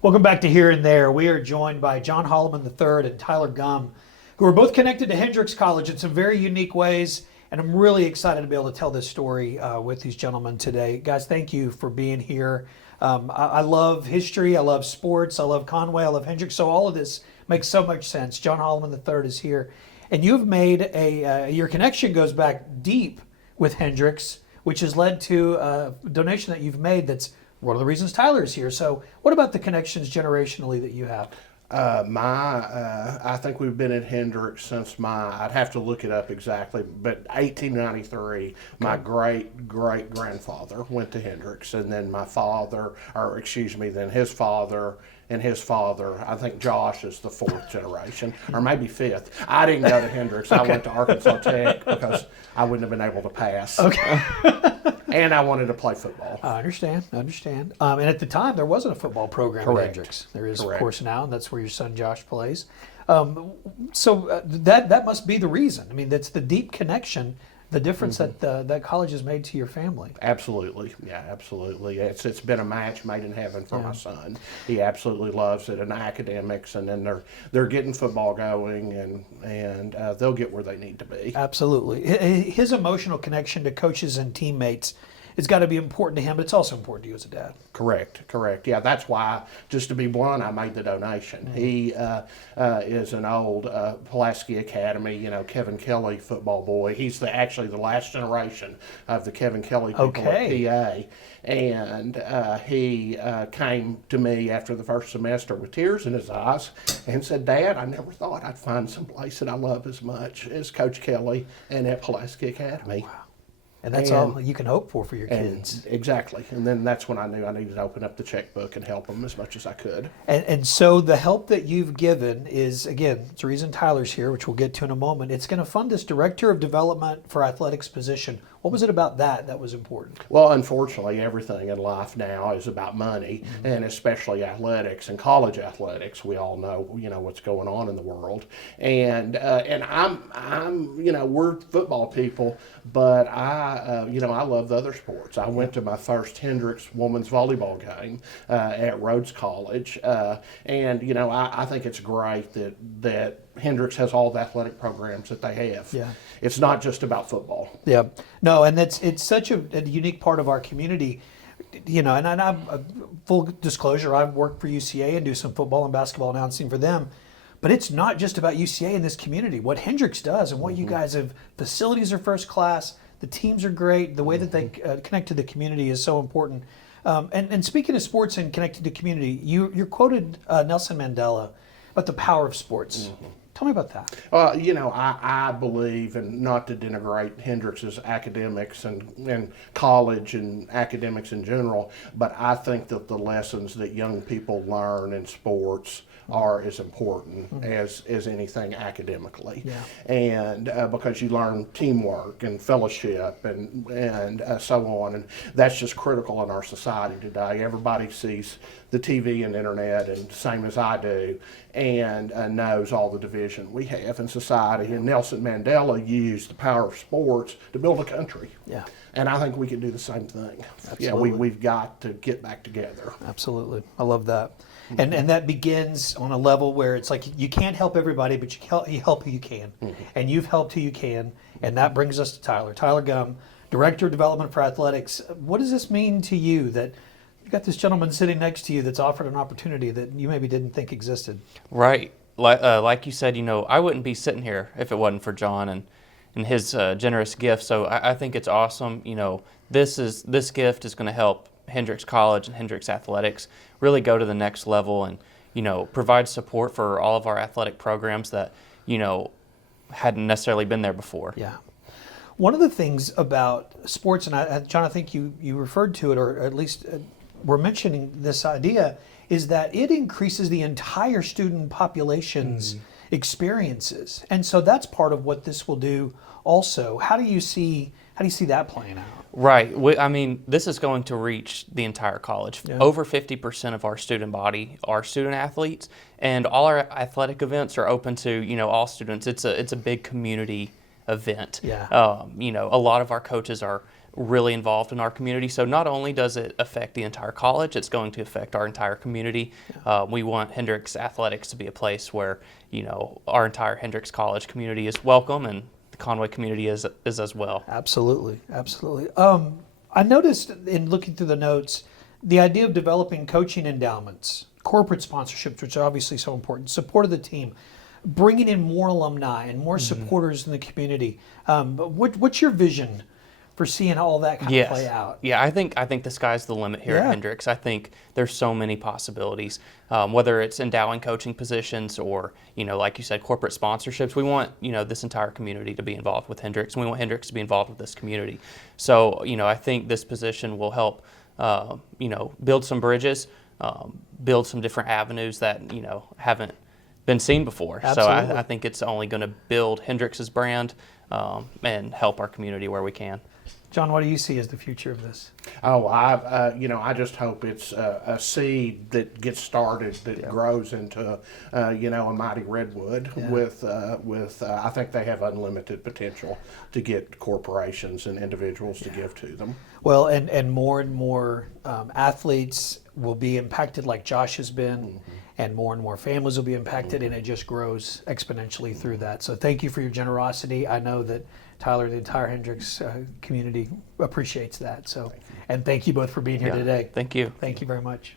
Welcome back to Here and There. We are joined by John Holleman III and Tyler Gum, who are both connected to Hendrix College in some very unique ways. And I'm really excited to be able to tell this story with these gentlemen today. Guys, thank you for being here. I love history. I love sports. I love Conway. I love Hendrix. So all of this makes so much sense. John Holleman III is here. And you've made your connection goes back deep with Hendrix, which has led to a donation that you've made that's one of the reasons Tyler is here. So what about the connections generationally that you have? I think we've been at Hendrix since I'd have to look it up exactly, but 1893, okay. My great-great-grandfather went to Hendrix, and then then his father, and his father, I think Josh is the fourth generation, or maybe fifth. I didn't go to Hendrix. Okay. I went to Arkansas Tech because I wouldn't have been able to pass. Okay. And I wanted to play football. I understand. And at the time, there wasn't a football program Correct. at Hendrix. There is, Correct. Of course, now, and that's where your son Josh plays. So that must be the reason. I mean, that's the deep connection, the difference that college has made to your family. Absolutely. Yeah, absolutely. It's been a match made in heaven for my son. He absolutely loves it, and academics, and then they're getting football going, and they'll get where they need to be. Absolutely. His emotional connection to coaches and teammates, it's got to be important to him, but it's also important to you as a dad. Correct. Yeah, that's why, just to be blunt, I made the donation. Mm-hmm. He is an old Pulaski Academy, Kevin Kelly football boy. He's actually the last generation of the Kevin Kelly people at PA. And he came to me after the first semester with tears in his eyes and said, "Dad, I never thought I'd find some place that I love as much as Coach Kelly and at Pulaski Academy." Wow. And that's all you can hope for your kids. Exactly. And then that's when I knew I needed to open up the checkbook and help them as much as I could. And so the help that you've given is, again, it's the reason Tyler's here, which we'll get to in a moment. It's going to fund this Director of Development for Athletics position. What was it about that was important? Well, unfortunately, everything in life now is about money, and especially athletics and college athletics. We all know, what's going on in the world. And we're football people, but I love the other sports. I went to my first Hendrix women's volleyball game at Rhodes College, and I think it's great that Hendrix has all the athletic programs that they have. Yeah. It's not just about football. Yeah. No, and it's such a unique part of our community. And I'm full disclosure, I've worked for UCA and do some football and basketball announcing for them. But it's not just about UCA in this community. What Hendrix does and what you guys have, facilities are first class, the teams are great, the way that they connect to the community is so important. And speaking of sports and connected to community, you quoted Nelson Mandela about the power of sports. Mm-hmm. Tell me about that. I believe, and not to denigrate Hendrix's academics and college and academics in general, but I think that the lessons that young people learn in sports are as important as anything academically. Yeah. And because you learn teamwork and fellowship and so on, and that's just critical in our society today. Everybody sees the TV and internet, and same as I do, and knows all the division we have in society. And Nelson Mandela used the power of sports to build a country. Yeah. And I think we can do the same thing. Absolutely. Yeah, we've got to get back together. Absolutely. I love that. And that begins on a level where it's like you can't help everybody, but you help who you can. Mm-hmm. And you've helped who you can. And that brings us to Tyler. Tyler Gum, Director of Development for Athletics. What does this mean to you that you got this gentleman sitting next to you that's offered an opportunity that you maybe didn't think existed? Right. Like you said, I wouldn't be sitting here if it wasn't for John and his generous gift. So I think it's awesome. This gift is going to help Hendrix College and Hendrix Athletics really go to the next level and, provide support for all of our athletic programs that, hadn't necessarily been there before. Yeah. One of the things about sports, and John, I think you referred to it, or at least we're mentioning this idea, is that it increases the entire student population's experiences. And so that's part of what this will do also. How do you see that playing out? Right. This is going to reach the entire college. Yeah. Over 50% of our student body are student athletes, and all our athletic events are open to, all students. It's a big community event. Yeah. A lot of our coaches are really involved in our community. So not only does it affect the entire college, it's going to affect our entire community. We want Hendrix Athletics to be a place where, our entire Hendrix College community is welcome, and the Conway community is as well. Absolutely, absolutely. I noticed in looking through the notes, the idea of developing coaching endowments, corporate sponsorships, which are obviously so important, support of the team, bringing in more alumni and more supporters in the community. What's your vision for seeing all that kind of play out? Yeah, I think the sky's the limit here at Hendrix. I think there's so many possibilities, whether it's endowing coaching positions or, like you said, corporate sponsorships. We want, this entire community to be involved with Hendrix, and we want Hendrix to be involved with this community. So, I think this position will help, build some bridges, build some different avenues that, haven't been seen before. Absolutely. So I think it's only going to build Hendrix's brand and help our community where we can. John, what do you see as the future of this? Oh, I just hope it's a seed that gets started that grows into, a mighty redwood with I think they have unlimited potential to get corporations and individuals to give to them. Well, and more athletes will be impacted like Josh has been, and more families will be impacted, and it just grows exponentially through that. So thank you for your generosity. I know that Tyler, the entire Hendrix community appreciates that. So, and thank you both for being here today. Thank you. Thank you very much.